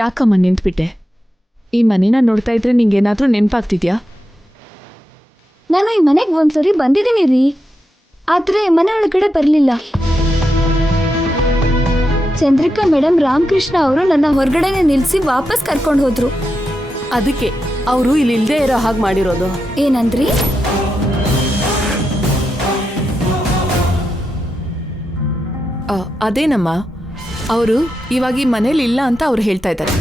ಯಾಕಮ್ಮ ನಿಂತ್ಬಿಟ್ಟೆ? ಈ ಮನೇನ ನೋಡ್ತಾ ಇದ್ರೆ ನಿಂಗೇನಾದರೂ ನೆನಪಾಗ್ತಿದ್ಯಾ? ನಾನು ಈ ಮನೆಗೆ ಒಂದ್ಸರಿ ಬಂದಿದ್ದೀನಿ ರೀ, ಆದರೆ ಮನೆ ಒಳಗಡೆ ಬರಲಿಲ್ಲ. ಚಂದ್ರಿಕಾ ಮೇಡಮ್ ರಾಮಕೃಷ್ಣ ಅವರು ನನ್ನ ಹೊರಗಡೆನೆ ನಿಲ್ಲಿಸಿ ವಾಪಸ್ ಕರ್ಕೊಂಡು ಹೋದ್ರು. ಅದಕ್ಕೆ ಅವರು ಇಲ್ಲಿ ಇಲ್ಲದೆ ಇರೋ ಹಾಗೆ ಮಾಡಿರೋದು. ಏನಂದ್ರಿ? ಅದೇನಮ್ಮ, ಅವರು ಇವಾಗ ಈ ಮನೇಲಿ ಇಲ್ಲ ಅಂತ ಅವ್ರು ಹೇಳ್ತಾ ಇದ್ದಾರೆ.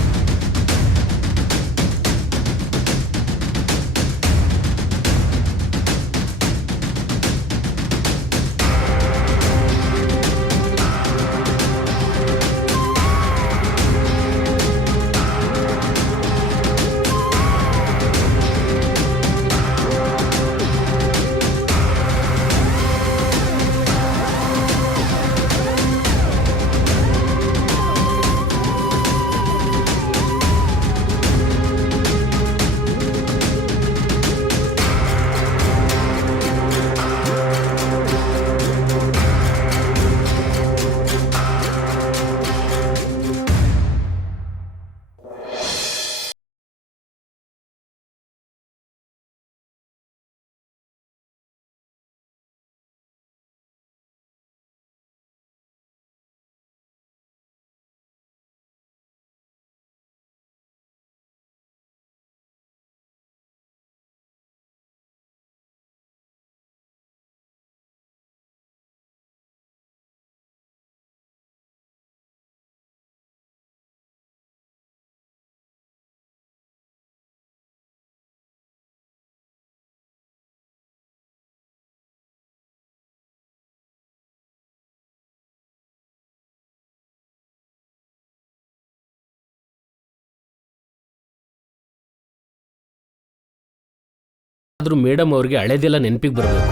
ಆದರೂ ಮೇಡಮ್ ಅವ್ರಿಗೆ ಹಳೆದೆಲ್ಲ ನೆನಪಿಗೆ ಬರಬೇಕು,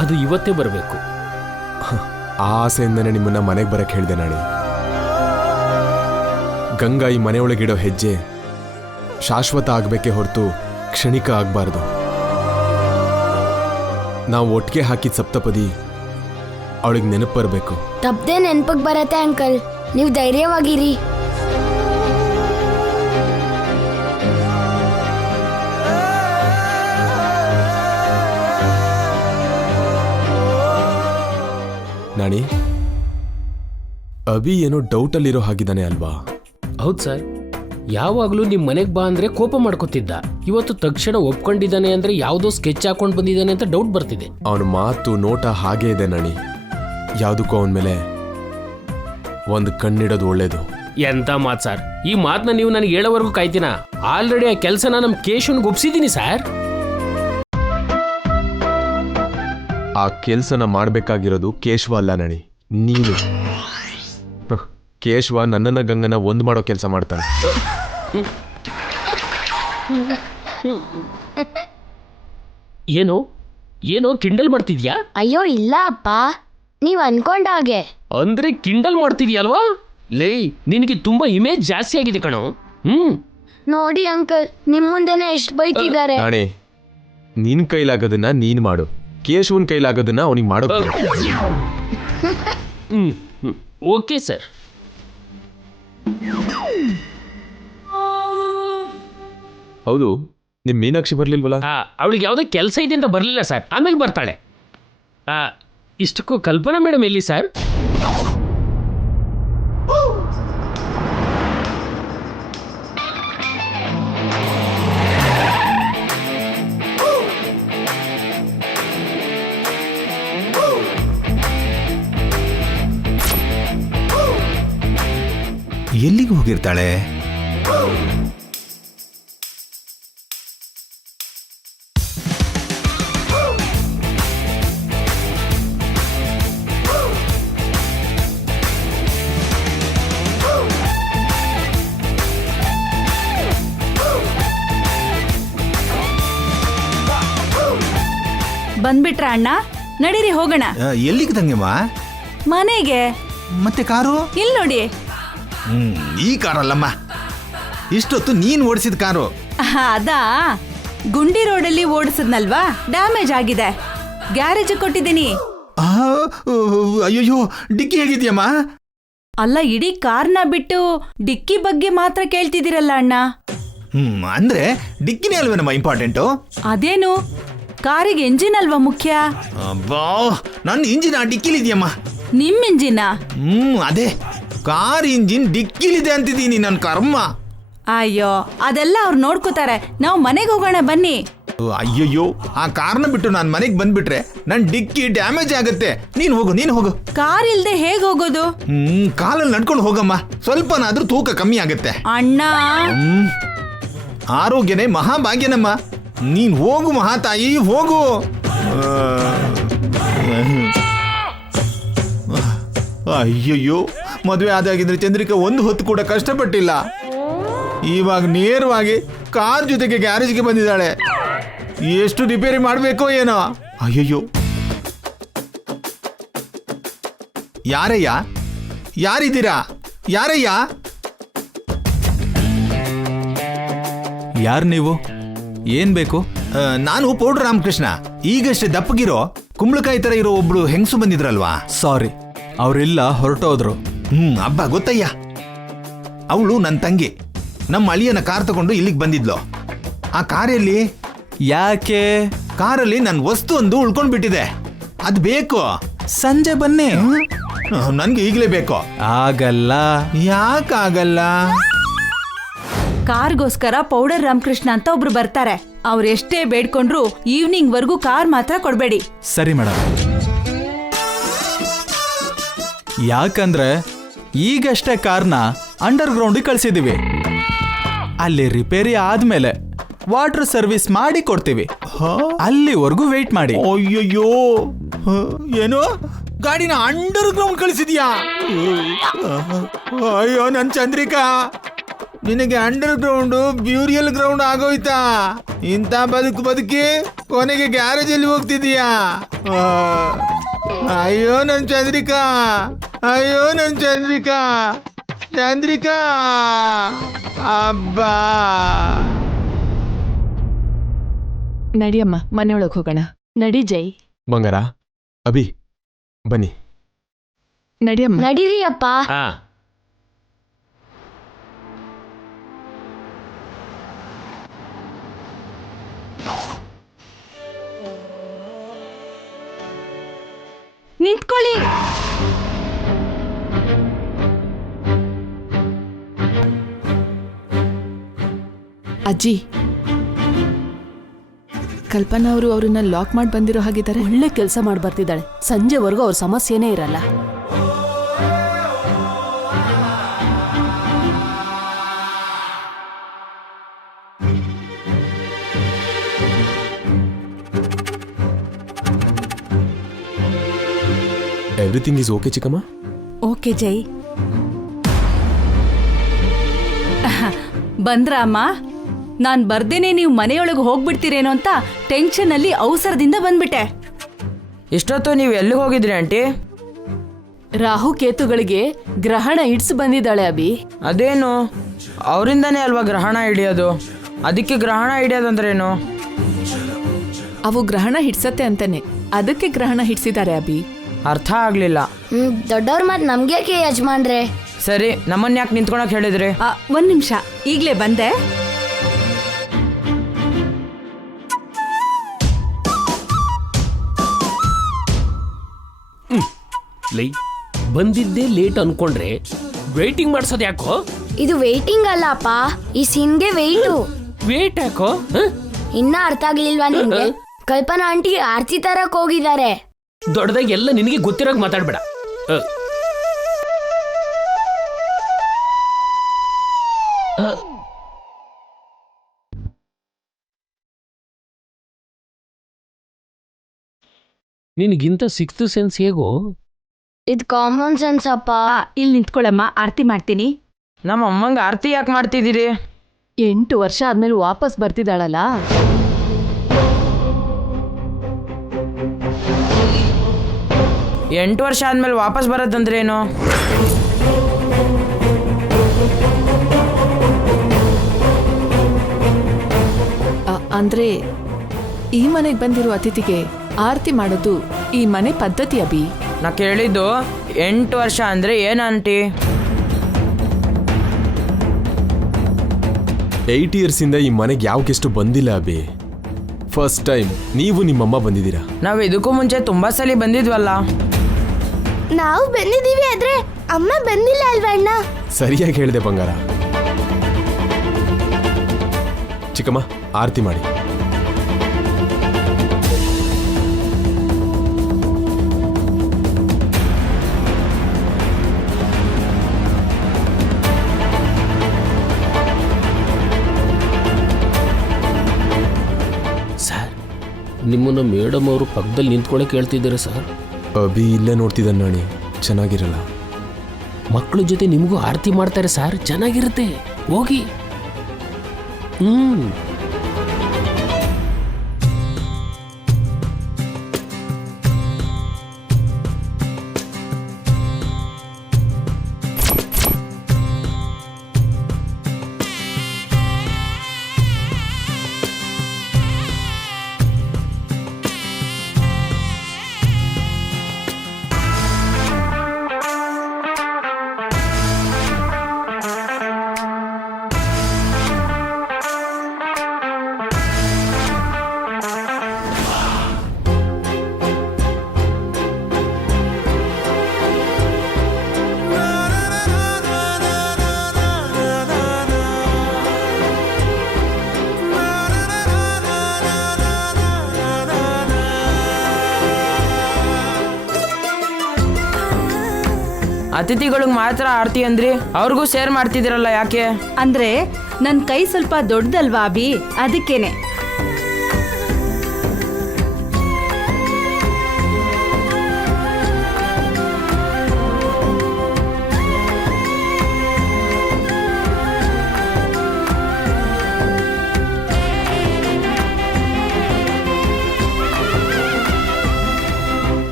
ಅದು ಇವತ್ತೇ ಬರಬೇಕು. ಆ ಆಸೆಯಿಂದನೇ ನಿಮ್ಮನ್ನ ಮನೆಗೆ ಬರಕ್ಕೆ ಹೇಳಿದೆ ನಾಣಿ. ಗಂಗಾ ಈ ಮನೆಯೊಳಗಿಡೋ ಹೆಜ್ಜೆ ಶಾಶ್ವತ ಆಗಬೇಕೇ ಹೊರತು ಕ್ಷಣಿಕ ಆಗಬಾರ್ದು. ನಾವು ಒಟ್ಟಿಗೆ ಹಾಕಿದ ಸಪ್ತಪದಿ ಅವಳಿಗೆ ನೆನಪು ಬರಬೇಕು. ತಪ್ಪದೆ ನೆನಪಿಗೆ ಬರತ್ತೆ ಅಂಕಲ್, ನೀವು ಧೈರ್ಯವಾಗಿರಿ. ನಾಣಿ, ಅಭಿ ಏನೋ ಡೌಟಲ್ಲಿರೋ ಹಾಗಿದ್ದಾನೆ ಅಲ್ವಾ? ಹೌದು ಸರ್, ಯಾವಾಗಲೂ ನಿಮ್ಮ ಮನೆಗೆ ಬಾ ಅಂದರೆ ಕೋಪ ಮಾಡ್ಕೋತಿದ್ದ. ಇವತ್ತು ತಕ್ಷಣ ಒಪ್ಕೊಂಡಿದ್ದಾನೆ ಅಂದರೆ ಯಾವುದೋ ಸ್ಕೆಚ್ ಹಾಕೊಂಡು ಬಂದಿದ್ದಾನೆ ಅಂತ ಡೌಟ್ ಬರ್ತಿದೆ. ಅವನ ಮಾತು ನೋಟ ಹಾಗೇ ಇದೆ ನಾಣಿ. ಯಾವುದಕ್ಕೂ ಅವನ ಮೇಲೆ ಒಂದು ಕಣ್ಣಿಡೋದು ಒಳ್ಳೇದು. ಎಂತ ಮಾತು ಸರ್, ಈ ಮಾತನ್ನ ನೀವು ನನಗೆ ಹೇಳೋವರೆಗೂ ಕಾಯ್ತೀನ? ಆಲ್ರೆಡಿ ಆ ಕೆಲಸನ ನಮ್ಮ ಕೇಶವನ್ಗೆ ಒಪ್ಸಿದ್ದೀನಿ ಸರ್. ಆ ಕೆಲಸನ ಮಾಡಬೇಕಾಗಿರೋದು ಕೇಶವ ಅಲ್ಲ ನಾಣಿ, ನೀನು. ಕೇಶವ ನನ್ನನ್ನ ಗಂಗನ ಒಂದು ಮಾಡೋ ಕೆಲಸ ಮಾಡ್ತಾನೆ. ಏನೋ ಏನೋ ಕಿಂಡಲ್ ಮಾಡ್ತಿದ್ಯಾ? ಅಯ್ಯೋ ಇಲ್ಲ ಅಪ್ಪ, ನೀವು ಅನ್ಕೊಂಡ ಹಾಗೆ. ಅಂದ್ರೆ ಕಿಂಡಲ್ ಮಾಡ್ತಿದ್ಯಲ್ವಾ? ಲೇ, ನಿನಗೆ ತುಂಬಾ ಇಮೇಜ್ ಜಾಸ್ತಿ ಆಗಿದೆ ಕಣೋ. ನೋಡಿ ಅಂಕಲ್, ನಿಮ್ ಮುಂದೆನೆ ಎಷ್ಟು ಬೈತಿದ್ದಾರೆ. ನಾಣಿ, ನಿನ್ ಕೈಲಾಗೋದನ್ನ ನೀನ್ ಮಾಡು, ಕೇಶವನ್ ಕೈಲಾಗೋದನ್ನ ಅವನಿಗೆ ಮಾಡೋ. Okay sir. ಹೌದು, ನಿಮ್ ಮೀನಾಕ್ಷಿ ಬರ್ಲಿಲ್ವಲ್ಲ? ಅವಳಿಗೆ ಯಾವುದೋ ಕೆಲಸ ಇದೆ ಅಂತ ಬರಲಿಲ್ಲ ಸರ್, ಆಮೇಲೆ ಬರ್ತಾಳೆ. ಇಷ್ಟಕ್ಕೂ ಕಲ್ಪನಾ ಮೇಡಮ್ ಎಲ್ಲಿ ಸರ್? ಎಲ್ಲಿಗೆ ಹೋಗಿರ್ತಾಳೆ? ಬಂದ್ಬಿಟ್ರ ಅಣ್ಣ? ನಡೀರಿ ಹೋಗೋಣ. ಎಲ್ಲಿಗೆ ತಂಗೆಮ್ಮ? ಮನೆಗೆ. ಮತ್ತೆ ಕಾರು? ಇಲ್ಲಿ ನೋಡಿ. ಈ ಕಾರಲ್ಲಮ್ಮ, ಇಷ್ಟೊತ್ತು ನೀನ್ ಓಡಿಸಿದ ಕಾರು. ಅದಾ, ಗುಂಡಿ ರೋಡಲ್ಲಿ ಓಡಿಸಿದ್ನಲ್ವಾ, ಡ್ಯಾಮೇಜ್ ಆಗಿದೆ, ಗ್ಯಾರೇಜ್ ಕೊಟ್ಟಿದ್ದೀನಿ. ಅಯ್ಯೋ, ಡಿಕ್ಕಿ ಹೇಗಿದ್ಯಮ್ಮ? ಅಲ್ಲ, ಇಡೀ ಕಾರ್ನ ಬಿಟ್ಟು ಡಿಕ್ಕಿ ಬಗ್ಗೆ ಮಾತ್ರ ಕೇಳ್ತಿದ್ದೀರಲ್ಲ ಅಣ್ಣ. ಅಂದ್ರೆ ಡಿಕ್ಕಿನೇ ಅಲ್ವೇನಮ್ಮ ಇಂಪಾರ್ಟೆಂಟು? ಅದೇನು, ಕಾರಿಗೆ ಎಂಜಿನ್ ಅಲ್ವಾ ಮುಖ್ಯ? ಅಬ್ಬಾ, ನನ್ನ ಇಂಜಿನ್ ಆ ಡಿಕ್ಕಿಲಿದೆಯಮ್ಮ. ನಿಮ್ ಇಂಜಿನ? ಅದೇ ಕಾರ್ ಇಂಜಿನ್ ಡಿಕ್ಕಿಲಿದೆ ಅಂತಿದ್ದೀನಿ, ನನ್ನ ಕರ್ಮ. ಅಯ್ಯೋ, ಅದೆಲ್ಲ ಅವ್ರು ನೋಡ್ಕೋತಾರೆ. ನಾವು ಮನೆಗೆ ಹೋಗೋಣ ಬನ್ನಿ. ಅಯ್ಯಯ್ಯೋ, ಆ ಕಾರ್ನ ಬಿಟ್ಟು ನಾನು ಮನೆಗೆ ಬಂದ್ಬಿಟ್ರೆ ನನ್ನ ಡಿಕ್ಕಿ ಡ್ಯಾಮೇಜ್ ಆಗುತ್ತೆ. ನೀನು ಹೋಗು. ಕಾರ್ ಇಲ್ದೆ ಹೇಗ್ ಹೋಗೋದು? ಕಾಲಲ್ಲಿ ನಡ್ಕೊಂಡು ಹೋಗಮ್ಮ, ಸ್ವಲ್ಪನಾದ್ರೂ ತೂಕ ಕಮ್ಮಿ ಆಗುತ್ತೆ. ಅಣ್ಣ, ಆರೋಗ್ಯನೇ ಮಹಾಭಾಗ್ಯನಮ್ಮ. ನೀನ್ ಹೋಗು ಮಹಾತಾಯಿ, ಹೋಗು. ಅಯ್ಯಯ್ಯೋ, ಮದುವೆ ಆದಾಗಿದ್ರೆ ಚಂದ್ರಿಕಾ ಒಂದು ಹೊತ್ತು ಕೂಡ ಕಷ್ಟಪಟ್ಟಿಲ್ಲ. ಇವಾಗ ನೇರವಾಗಿ ಕಾರ್ ಜೊತೆಗೆ ಗ್ಯಾರೇಜ್ಗೆ ಬಂದಿದ್ದಾಳೆ. ಎಷ್ಟು ರಿಪೇರಿ ಮಾಡಬೇಕೋ ಏನೋ. ಅಯ್ಯಯ್ಯೋ, ಯಾರಯ್ಯ? ಯಾರಿದ್ದೀರಾ? ಯಾರಯ್ಯ? ಯಾರು ನೀವು? ಏನ್ ಬೇಕು? ನಾನು ಪೌಡ್ರ ರಾಮಕೃಷ್ಣ. ಈಗಷ್ಟೇ ದಪ್ಪಗಿರೋ ಕುಂಬಳಕಾಯಿ ತರ ಇರೋ ಒಬ್ಳು ಹೆಂಗಸು ಬಂದಿದ್ರಲ್ವಾ? ಸಾರಿ, ಅವರೆಲ್ಲ ಹೊರಟೋದ್ರು. ಹಬ್ಬ ಗೊತ್ತಯ್ಯ. ಅವಳು ನನ್ನ ತಂಗಿ. ನಮ್ಮ ಅಳಿಯನ ಕಾರ್ ತಗೊಂಡು ಇಲ್ಲಿಗೆ ಬಂದಿದ್ಲು. ಆ ಕಾರಲ್ಲಿ ಯಾಕೆ? ಕಾರಲ್ಲಿ ನನ್ನ ವಸ್ತು ಒಂದು ಉಳ್ಕೊಂಡ್ಬಿಟ್ಟಿದೆ. ಅದು ಬೇಕು. ಸಂಜೆ ಬನ್ನಿ. ನನ್ಗೆ ಈಗಲೇ ಬೇಕು. ಆಗಲ್ಲ. ಯಾಕಾಗಲ್ಲ? ಕಾರ್ಗೋಸ್ಕರ ಪೌಡರ್ ರಾಮಕೃಷ್ಣ ಅಂತ ಒಬ್ರು ಬರ್ತಾರೆ. ಅವ್ರು ಎಷ್ಟೇ ಬೇಡ್ಕೊಂಡ್ರು ಈವ್ನಿಂಗ್ ವರ್ಗೂ ಕಾರ್ ಮಾತ್ರ ಕೊಡ್ಬೇಡಿ. ಸರಿ ಮೇಡಮ್. ಯಾಕಂದ್ರೆ ಈಗಷ್ಟೇ ಕಾರ್ನ ಅಂಡರ್ ಗ್ರೌಂಡಿಗೆ ಕಳ್ಸಿದೀವಿ. ಅಲ್ಲಿ ರಿಪೇರಿ ಆದ್ಮೇಲೆ ವಾಟರ್ ಸರ್ವಿಸ್ ಮಾಡಿ ಕೊಡ್ತೀವಿ. ಅಲ್ಲಿವರೆಗೂ ವೇಟ್ ಮಾಡಿ. ಅಯ್ಯಯ್ಯೋ, ಏನು ಗಾಡಿನ ಅಂಡರ್ ಗ್ರೌಂಡ್ ಕಳಿಸಿದ್ಯಾ? ಅಯ್ಯೋ ನನ್ ಚಂದ್ರಿಕಾ, ನಿನಗೆ ಅಂಡರ್ ಗ್ರೌಂಡ್ ಬ್ಯೂರಿಯಲ್ ಗ್ರೌಂಡ್ ಆಗೋಯ್ತಾ? ಇಂಥ ಬದುಕಿ ಕೊನೆಗೆ ಗ್ಯಾರೇಜ್ ಅಲ್ಲಿ ಹೋಗ್ತಿದೀಯಾ? ಅಯ್ಯೋ ನನ್ ಚಂದ್ರಿಕಾ, ಅಯ್ಯೋ ನನ್ ಚಂದ್ರಿಕಾ, ಚಂದ್ರಿಕಾ ಅಬ್ಬಾ. ನಡಿಯಮ್ಮ, ಮನೆಯೊಳಗೆ ಹೋಗೋಣ. ನಡಿ ಜೈ. ಬಂಗಾರ, ಅಭಿ ಬನ್ನಿ. ನಡಿಯಮ್ಮ. ನಡೀರಿ ಅಪ್ಪ. ನಿಂತ್ಕೊಳ್ಳಿ. ಅಜ್ಜಿ, ಕಲ್ಪನಾ ಅವರು ಅವ್ರನ್ನ ಲಾಕ್ ಮಾಡಿ ಬಂದಿರೋ ಹಾಗಿದ್ದಾರೆ. ಒಳ್ಳೆ ಕೆಲಸ ಮಾಡಿ ಬರ್ತಿದ್ದಾಳೆ. ಸಂಜೆವರೆಗೂ ಅವ್ರ ಸಮಸ್ಯೆನೇ ಇರಲ್ಲ. ಎವ್ರಿಥಿಂಗ್ ಈಸ್ ಓಕೆ ಚಿಕ್ಕಮ್ಮ? ಓಕೆ ಜೈ. ಬಂದ್ರಾ ಅಮ್ಮ? ನಾನ್ ಬರ್ದೇನೆ ನೀವು ಮನೆಯೊಳಗೆ ಹೋಗ್ಬಿಡ್ತೀರೇನೋ ಅಂತ ಟೆನ್ಷನ್ ಅಲ್ಲಿ ಅವಸರದಿಂದ ಬಂದ್ಬಿಟ್ಟೆ. ಇಷ್ಟೊತ್ತು ನೀವು ಎಲ್ಲಿಗೆ ಹೋಗಿದ್ರಿ ಆಂಟಿ? ರಾಹು ಕೇತುಗಳಿಗೆ ಗ್ರಹಣ ಇಡ್ಸ್ ಬಂದಿದ್ದಾಳೆ ಅಭಿ. ಅದೇನು, ಅವರಿಂದನೇ ಅಲ್ವಾ ಗ್ರಹಣ ಹಿಡಿಯೋದು? ಅದಕ್ಕೆ ಗ್ರಹಣ ಹಿಡಿಯೋದಂದ್ರೇನು? ಅವು ಗ್ರಹಣ ಹಿಡ್ಸತ್ತೆ ಅಂತಾನೆ, ಅದಕ್ಕೆ ಗ್ರಹಣ ಹಿಡ್ಸಿದ್ದಾರೆ ಅಭಿ. ಅರ್ಥ ಆಗ್ಲಿಲ್ಲ. ದೊಡ್ಡವ್ರ ಮತ್ ನಮ್ಗೇಕೆ ಯಜಮಾನ್ರೆ? ಸರಿ, ನಮ್ಮನ್ನ ಯಾಕೆ ನಿಂತ್ಕೊಳಕ್ ಹೇಳಿದ್ರಿ? ಒಂದ್ ನಿಮಿಷ, ಈಗ್ಲೇ ಬಂದೆ. ಲೈ ಬಂದಿದ್ದೇ ಲೇಟ್ ಅನ್ಕೊಂಡ್ರೆ ವೇಟಿಂಗ್ ಮಾಡ್ಸೋದು ಯಾಕೋ? ಇದು ವೇಟಿಂಗ್ ಅಲ್ಲ ಅಪ್ಪ, ಈ ಸೀನ್ಗೆ ವೇಟು. ವೇಟ್ ಯಾಕೋ? ಇನ್ನ ಅರ್ಥ ಆಗ್ಲಿಲ್ವಾ ನಿಮ್ಗೆ? ಕಲ್ಪನಾ ಆಂಟಿ ಆರ್ತಿ ತರಕ್ ಹೋಗಿದ್ದಾರೆ. ದೊಡ್ಡದಾಗಿ ಎಲ್ಲ ನಿನಗೆ ಗೊತ್ತಿರೋಗ್ ಮಾತಾಡ್ಬೇಡ. ನಿನಗಿಂತ ಸಿಕ್ಸ್ತ್ ಸೆನ್ಸ್ ಹೇಗೋ? ಇದು ಕಾಮನ್ ಸೆನ್ಸ್ ಅಪ್ಪ. ಇಲ್ಲಿ ನಿಂತ್ಕೊಳ್ಳಮ್ಮ, ಆರತಿ ಮಾಡ್ತೀನಿ. ನಮ್ಮ ಅಮ್ಮಂಗೆ ಆರತಿ ಯಾಕೆ ಮಾಡ್ತಿದ್ದೀರಿ? 8 ವರ್ಷ ಆದ್ಮೇಲೆ ವಾಪಸ್ ಬರ್ತಿದ್ದಾಳಲ್ಲ. ಎಂಟು ವರ್ಷ ಆದ್ಮೇಲೆ ವಾಪಸ್ ಬರೋದಂದ್ರೇನು? ಅಂದ್ರೆ ಈ ಮನೆಗೆ ಬಂದಿರೋ ಅತಿಥಿಗೆ ಆರತಿ ಮಾಡೋದು ಈ ಮನೆ ಪದ್ಧತಿ ಅಭಿ. ನಾ ಕೇಳಿದ್ದು 8 ವರ್ಷ ಅಂದ್ರೆ ಏನು ಆಂಟಿ? 8 ಇಯರ್ಸಿಂದ ಈ ಮನೆಗೆ ಯಾವ ಗೆಸ್ಟು ಬಂದಿಲ್ಲ ಅಭಿ. ಫಸ್ಟ್ ಟೈಮ್ ನೀವು ನಿಮ್ಮಮ್ಮ ಬಂದಿದ್ದೀರಾ. ನಾವು ಇದಕ್ಕೂ ಮುಂಚೆ ತುಂಬಾ ಸಲ ಬಂದಿದ್ವಲ್ಲ. ನಾವು ಬಂದಿದ್ದೀವಿ ಆದ್ರೆ ಅಮ್ಮ ಬಂದಿಲ್ಲ ಅಲ್ವಾ ಅಣ್ಣ? ಸರಿಯಾಗಿ ಹೇಳಿದೆ ಬಂಗಾರ. ಚಿಕ್ಕಮ್ಮ ಆರತಿ ಮಾಡಿ. ಸರ್, ನಿಮ್ಮನ್ನು ಮೇಡಮ್ ಅವರು ಪಕ್ಕದಲ್ಲಿ ನಿಂತ್ಕೊಳ್ಳೋಕೆ ಹೇಳ್ತಿದ್ದಾರೆ ಸರ್. ಅಭಿ ಇಲ್ಲೇ ನೋಡ್ತಿದ್ದ ನಾಣಿ, ಚೆನ್ನಾಗಿರಲ್ಲ. ಮಕ್ಕಳ ಜೊತೆ ನಿಮಗೂ ಆರತಿ ಮಾಡ್ತಾರೆ ಸರ್, ಚೆನ್ನಾಗಿರುತ್ತೆ, ಹೋಗಿ. ಹ್ಮ್. ಅತಿಥಿಗಳಿಗೆ ಮಾತ್ರ ಆರತಿ ಅಂದ್ರಿ, ಅವ್ರಿಗೂ ಶೇರ್ ಮಾಡ್ತಿದ್ದೀರಲ್ಲ, ಯಾಕೆ? ಅಂದ್ರೆ ನನ್ ಕೈ ಸ್ವಲ್ಪ ದೊಡ್ಡದಲ್ವಾ ಅಭಿ, ಅದಕ್ಕೇನೆ.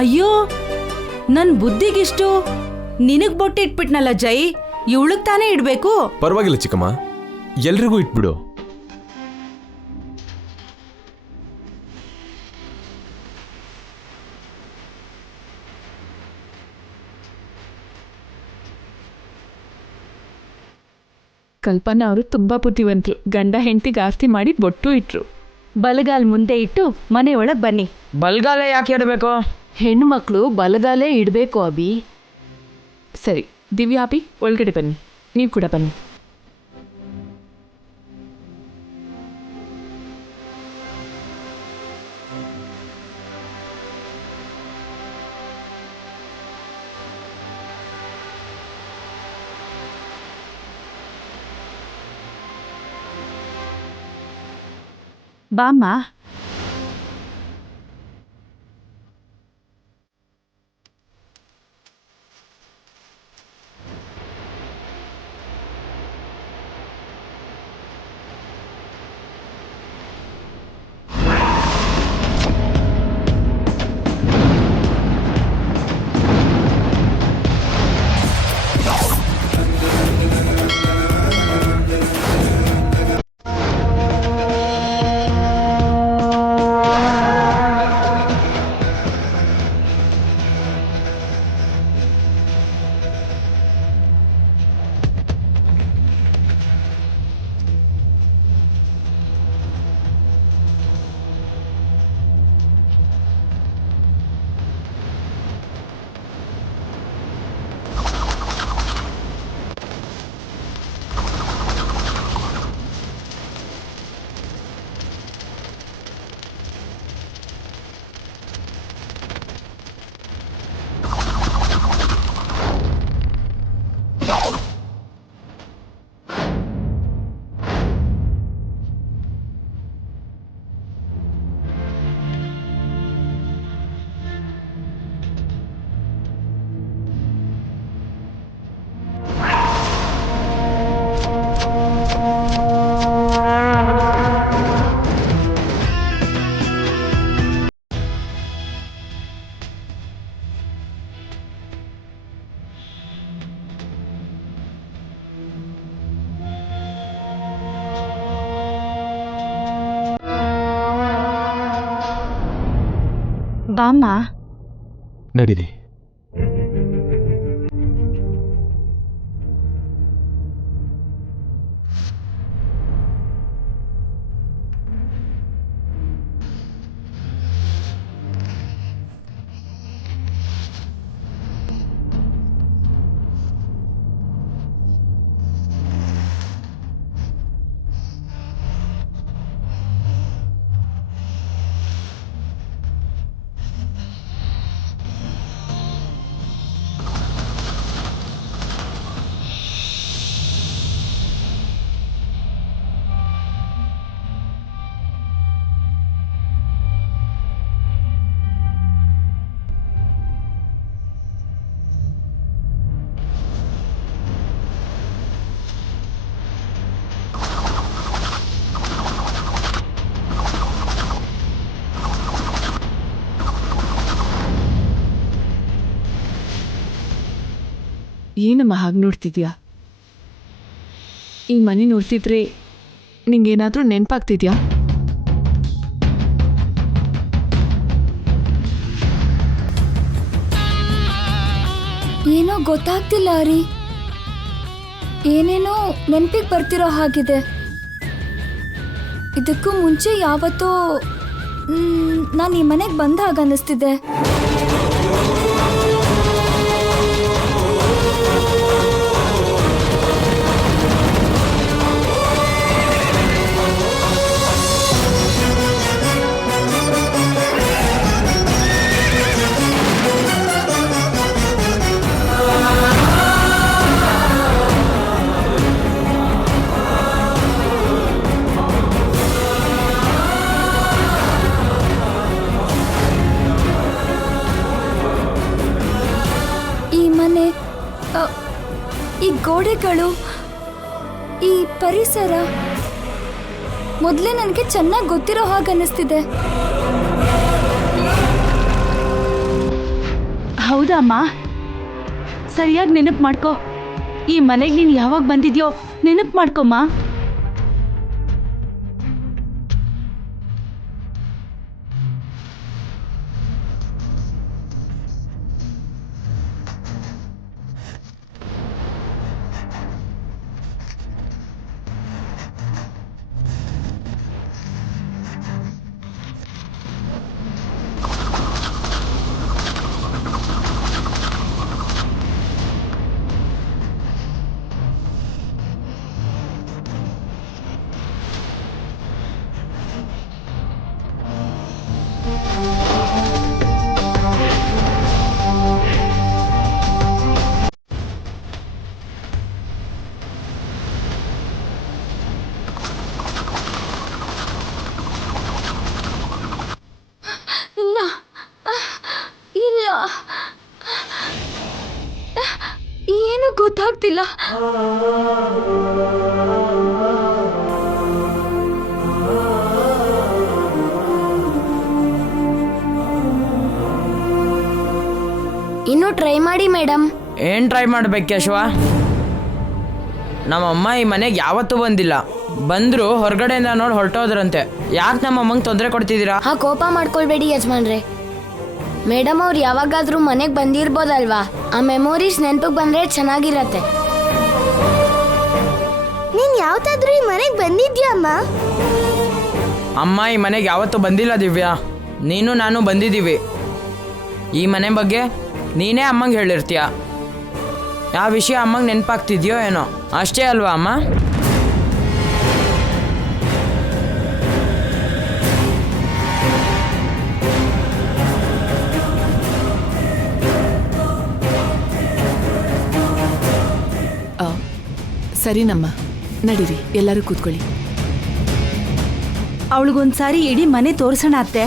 ಅಯ್ಯೋ, ನನ್ ಬುದ್ಧಿಗಿಷ್ಟು ನಿನಗ್ ಬೊಟ್ಟಿಟ್ಬಿಟ್ನಲ್ಲ ಜೈ, ಇವಳಗ್ ತಾನೇ ಇಡ್ಬೇಕು. ಪರವಾಗಿಲ್ಲ ಚಿಕ್ಕಮ್ಮ, ಎಲ್ರಿಗೂ ಇಟ್ಬಿಡು. ಕಲ್ಪನಾ ಅವರು ತುಂಬಾ ಬುದ್ಧಿವಂತರು. ಗಂಡ ಹೆಂಡತಿಗೆ ಆಸ್ತಿ ಮಾಡಿ ಬೊಟ್ಟು ಇಟ್ರು. ಬಲಗಾಲ್ ಮುಂದೆ ಇಟ್ಟು ಮನೆಯೊಳಗ್ ಬನ್ನಿ. ಬಲ್ಗಾಲ ಯಾಕೆ ಇಡಬೇಕು? ಹೆಣ್ಣು ಮಕ್ಕಳು ಬಲಗಾಲೇ ಇಡಬೇಕು ಅಭಿ. ಸರಿ, ದಿವ್ಯಾ ಅಭಿ ಒಳಗಡೆ ಬನ್ನಿ, ನೀವು ಕೂಡ ಬನ್ನಿ. ಬಾಮ್ಮ. ಬಾಮ್ಮ. ನಡೀರಿ. ಏನಮ್ಮ ಹಾಗೆ ನೋಡ್ತಿದ್ಯಾ? ಈ ಮನೆ ನೋಡ್ತಿದ್ರೆ ನಿಂಗೇನಾದರೂ ನೆನಪಾಗ್ತಿದ್ಯಾ? ಏನೋ ಗೊತ್ತಾಗ್ತಿಲ್ಲ ರೀ. ಏನೇನೋ ನೆನಪಿಗೆ ಬರ್ತಿರೋ ಹಾಗಿದೆ. ಇದಕ್ಕೂ ಮುಂಚೆ ಯಾವತ್ತೋ ನಾನು ಈ ಮನೆಗೆ ಬಂದಾಗ ಅನ್ನಿಸ್ತಿದೆ. ಈ ಗೋಡೆಗಳು, ಈ ಪರಿಸರ ಮೊದಲೇ ನನಗೆ ಚೆನ್ನಾಗಿ ಗೊತ್ತಿರೋ ಹಾಗೆ ಅನ್ನಿಸ್ತಿದೆ. ಹೌದಮ್ಮ, ಸರಿಯಾಗಿ ನೆನಪು ಮಾಡ್ಕೋ. ಈ ಮನೆಗೆ ನೀನು ಯಾವಾಗ ಬಂದಿದ್ಯೋ ನೆನಪು ಮಾಡ್ಕೊಮ್ಮ. ಇಲ್ಲ, ಏನು ಗೊತ್ತಾಗ್ತಿಲ್ಲ. ಇನ್ನು ಟ್ರೈ ಮಾಡಿ ಮೇಡಮ್. ಏನು ಟ್ರೈ ಮಾಡ್ಬೇಕು ಕೇಶವ? ನಮ್ಮಮ್ಮ ಈ ಮನೆಗೆ ಯಾವತ್ತೂ ಬಂದಿಲ್ಲ. ಬಂದ್ರು ಹೊರಗಡೆಯಿಂದ ನೋಡಿ ಹೊರಟೋದ್ರಂತೆ. ಯಾಕೆ ನಮ್ಮಮ್ಮಂಗೆ ತೊಂದರೆ ಕೊಡ್ತಿದ್ದೀರಾ? ಹಾ, ಕೋಪ ಮಾಡ್ಕೊಳ್ಬೇಡಿ ಯಜಮಾನ್ರೆ. ಮೇಡಮ್ ಅವ್ರು ಯಾವಾಗಾದ್ರೂ ಮನೆಗೆ ಬಂದಿರ್ಬೋದಲ್ವಾ? ಆ ಮೆಮೊರೀಸ್ ನೆನಪಿಗೆ ಬಂದ್ರೆ ಚೆನ್ನಾಗಿರತ್ತೆ. ನೀನ್ ಯಾವತ್ತಾದ್ರೂ ಈ ಮನೆಗೆ ಬಂದಿದ್ಯಾ ಅಮ್ಮ? ಅಮ್ಮ ಈ ಮನೆಗೆ ಯಾವತ್ತೂ ಬಂದಿಲ್ಲ ದಿವ್ಯಾ. ನೀನು ನಾನು ಬಂದಿದ್ದೀವಿ. ಈ ಮನೆ ಬಗ್ಗೆ ನೀನೇ ಅಮ್ಮಂಗೆ ಹೇಳಿರ್ತೀಯ. ಯಾವ ವಿಷಯ ಅಮ್ಮಂಗೆ ನೆನಪಾಗ್ತಿದ್ಯೋ ಏನೋ, ಅಷ್ಟೇ ಅಲ್ವಾ ಅಮ್ಮ? ಸರಿನಮ್ಮ, ನಡೀರಿ, ಎಲ್ಲರೂ ಕೂತ್ಕೊಳ್ಳಿ. ಅವಳಿಗೊಂದ್ಸಾರಿ ಇಡೀ ಮನೆ ತೋರಿಸೋಣ ಅತ್ತೆ.